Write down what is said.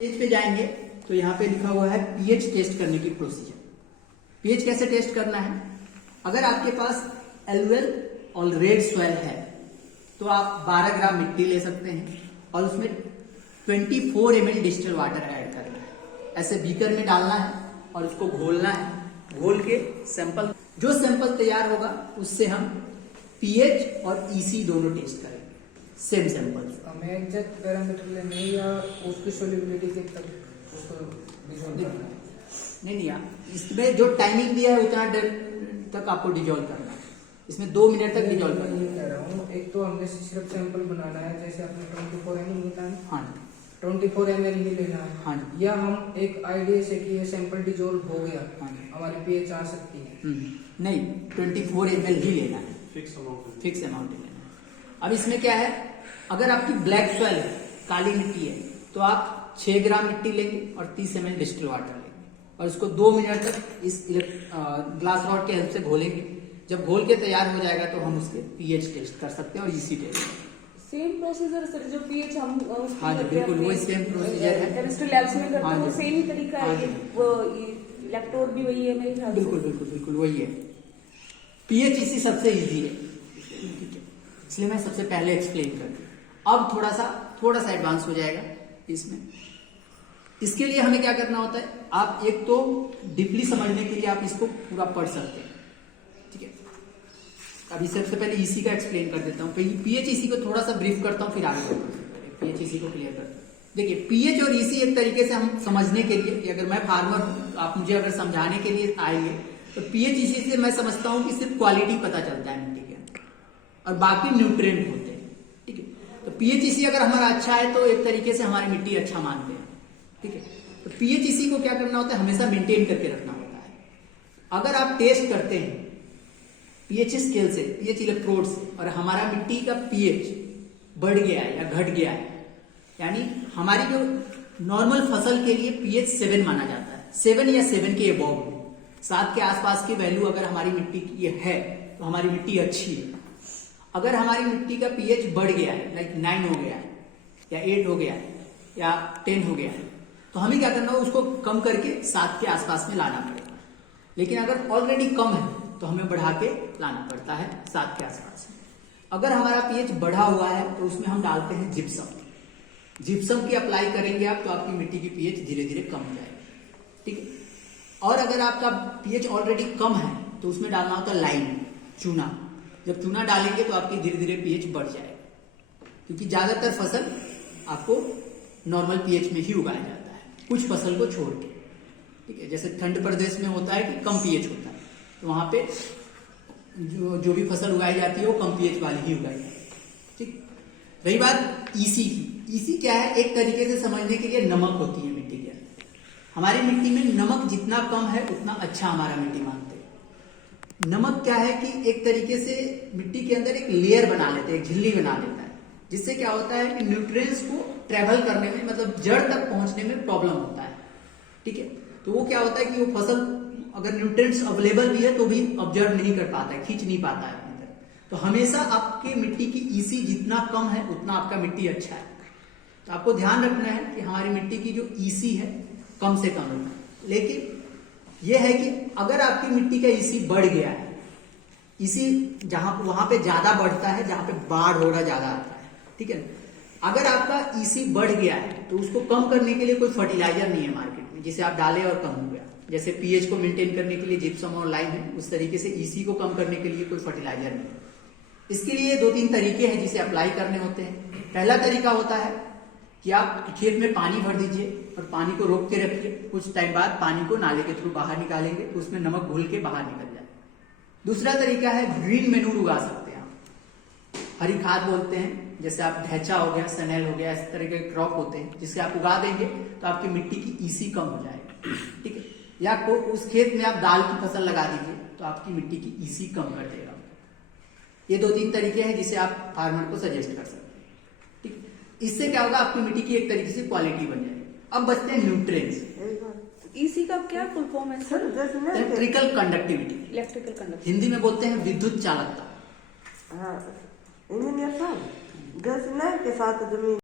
Page पे जाएंगे तो यहाँ पे लिखा हुआ है पीएच टेस्ट करने की प्रोसीजर। पीएच कैसे टेस्ट करना है? अगर आपके पास एलुअल और रेड सॉइल है तो आप 12 ग्राम मिट्टी ले सकते हैं और उसमें 24 ml डिस्टिल वाटर ऐड करना है। ऐसे बीकर में डालना है और उसको घोलना है। घोल के सैंपल, जो सैंपल तैयार होगा उससे हम पीएच और ईसी दोनों टेस्ट करेंगे। सेम सैंपल हमें एग्जैक्ट पैरामीटर लेने हैं या उसकी सोल्युबिलिटी के तक उसको डिसॉल्व करना है? नहीं, इसमें जो टाइमिंग दिया है उतना देर तक आपको डिजोल्व करना है। इसमें 2 मिनट तक डिजोल्व करना है। ये कह रहा हूँ, एक तो हमने सिर्फ सैंपल बनाना है, जैसे आपने 24 ml बताया। हाँ, 24 ml ही लेना है। हाँ, या हम एक आइडिया से कि ये सैंपल डिजोल्व हो गया, हाँ, हमारी पीएच आ सकती है। नहीं, 24 ml ही लेना है, फिक्स अमाउंट लेना है। अब इसमें क्या है, अगर आपकी ब्लैक सॉइल है, काली मिट्टी है, तो आप 6 ग्राम मिट्टी लेंगे और 30 ml डिस्टिल वाटर लेंगे और इसको 2 मिनट तक इस ग्लास रॉड के हेल्प से घोलेंगे। जब घोल के तैयार हो जाएगा तो हम उसके पीएच टेस्ट कर सकते हैं और EC test. Same procedure sir, जो पीएच हम हाँ जी, बिल्कुल वही सेम प्रोसीजर है। केमिस्ट्री लैब्स में करते हाँ हैं, वो जी। सेम ही तरीका हाँ है। जी। वो इलेक्ट्रोड भी वही है मेरे ख्याल से। बिल्कुल वही है। पीएच ईसी सबसे इजी है, ठीक है, इसलिए मैं सबसे पहले एक्सप्लेन कर दूं। अब थोड़ा सा एडवांस हो जाएगा इसमें। इसके लिए हमें क्या करना होता है, आप एक तो डीपली समझने के लिए आप इसको पूरा पढ़ सकते हैं, ठीक है। अभी सबसे पहले ईसी का एक्सप्लेन कर देता हूँ, पीएच ईसी को थोड़ा सा ब्रीफ करता हूँ, फिर आगे बढ़ता हूँ। पीएच ईसी को क्लियर करता हूँ। देखिए, पीएच और ईसी एक तरीके से हम समझने के लिए कि अगर मैं फार्मर हूँ, आप मुझे अगर समझाने के लिए आएंगे तो पीएच ईसी से मैं समझता हूँ कि सिर्फ क्वालिटी पता चलता है मिट्टी के अंदर और बाकी न्यूट्रिएंट होते हैं, ठीक है। तो पीएचईसी अगर हमारा अच्छा है तो एक तरीके से हमारी मिट्टी अच्छा मानते हैं, ठीक है। तो पीएचईसी को क्या करना होता है, हमेशा मेंटेन करके रखना होता है। अगर आप टेस्ट करते हैं पीएच स्केल से, पीएच इलेक्ट्रोड से, और हमारा मिट्टी का पीएच बढ़ गया है या घट गया है, यानी हमारी जो नॉर्मल फसल के लिए पीएच 7 माना जाता है, 7 या 7 के अबव, 7 के आसपास की वैल्यू अगर हमारी मिट्टी की है तो हमारी मिट्टी अच्छी है। अगर हमारी मिट्टी का पीएच बढ़ गया है, लाइक 9 हो गया है या 8 हो गया है या 10 हो गया है, तो हमें क्या करना है, उसको कम करके 7 के आसपास में लाना पड़ेगा। लेकिन अगर ऑलरेडी कम है तो हमें बढ़ा के लाना पड़ता है 7 के आसपास में। अगर हमारा पीएच बढ़ा हुआ है तो उसमें हम डालते हैं जिप्सम की अप्लाई करेंगे आप, तो आपकी मिट्टी की पीएच धीरे धीरे कम हो जाएगी, ठीक है। और अगर आपका पीएच ऑलरेडी कम है तो उसमें डालना होता है लाइम, चूना। जब चूना डालेंगे तो आपकी धीरे धीरे पीएच बढ़ जाएगा, क्योंकि ज्यादातर फसल आपको नॉर्मल पीएच में ही उगाया जाता है, कुछ फसल को छोड़ के, ठीक है। जैसे ठंड प्रदेश में होता है कि कम पीएच होता है, तो वहां पे जो भी फसल उगाई जाती है वो कम पीएच वाली ही उगाई जाती है, ठीक। रही बात ईसी की, ईसी क्या है, एक तरीके से समझने के लिए नमक होती है मिट्टी के अंदर। हमारी मिट्टी में नमक जितना कम है उतना अच्छा हमारा मिट्टी मानते हैं। नमक क्या है कि एक तरीके से मिट्टी के अंदर एक लेयर बना लेते हैं, एक झिल्ली बना लेता है, जिससे क्या होता है कि न्यूट्रिएंट्स को ट्रेवल करने में, मतलब जड़ तक पहुंचने में प्रॉब्लम होता है, ठीक है। तो वो क्या होता है कि वो फसल अगर न्यूट्रिएंट्स अवेलेबल भी है तो भी ऑब्जर्व नहीं कर पाता है, खींच नहीं पाता है अपने अंदर। तो हमेशा आपके मिट्टी की ईसी जितना कम है उतना आपका मिट्टी अच्छा है। तो आपको ध्यान रखना है कि हमारी मिट्टी की जो ईसी है कम से कम होता है। लेकिन यह है कि अगर आपकी मिट्टी का ईसी बढ़ गया है, ईसी वहां पे ज्यादा बढ़ता है जहां पे बाढ़ होना ज्यादा आता है, ठीक है। अगर आपका ईसी बढ़ गया है तो उसको कम करने के लिए कोई फर्टिलाइजर नहीं है मार्केट में जिसे आप डालें और कम हो गया। जैसे पीएच को मेंटेन करने के लिए जिप्सम और लाइम है, उस तरीके से ईसी को कम करने के लिए कोई फर्टिलाइजर नहीं है। इसके लिए 2-3 तरीके हैं जिसे अप्लाई करने होते हैं। पहला तरीका होता है कि आप खेत में पानी भर दीजिए और पानी को रोक के रखिए। कुछ टाइम बाद पानी को नाले के थ्रू बाहर निकालेंगे तो उसमें नमक घुल के बाहर निकल जाए। दूसरा तरीका है ग्रीन मेनूर उगा सकते हैं आप, हरी खाद बोलते हैं, जैसे आप ढैचा हो गया, सनेल हो गया, इस तरह के क्रॉप होते हैं जिससे आप उगा देंगे तो आपकी मिट्टी की ईसी कम हो जाएगी, ठीक है। या उस खेत में आप दाल की फसल लगा दीजिए तो आपकी मिट्टी की ईसी कम कर देगा। ये 2-3 तरीके हैं जिसे आप फार्मर को सजेस्ट कर सकते हैं, ठीक। इससे क्या होगा, आपकी मिट्टी की एक तरीके से क्वालिटी बन जाएगी। अब बचते हैं न्यूट्रिएंट्स। ईसी का क्या फुल फॉर्म है sir? Electrical conductivity, electrical conductivity, Hindi में बोलते हैं विद्युत चालकता। इंजीनियर साहब, गैस के साथ जमीन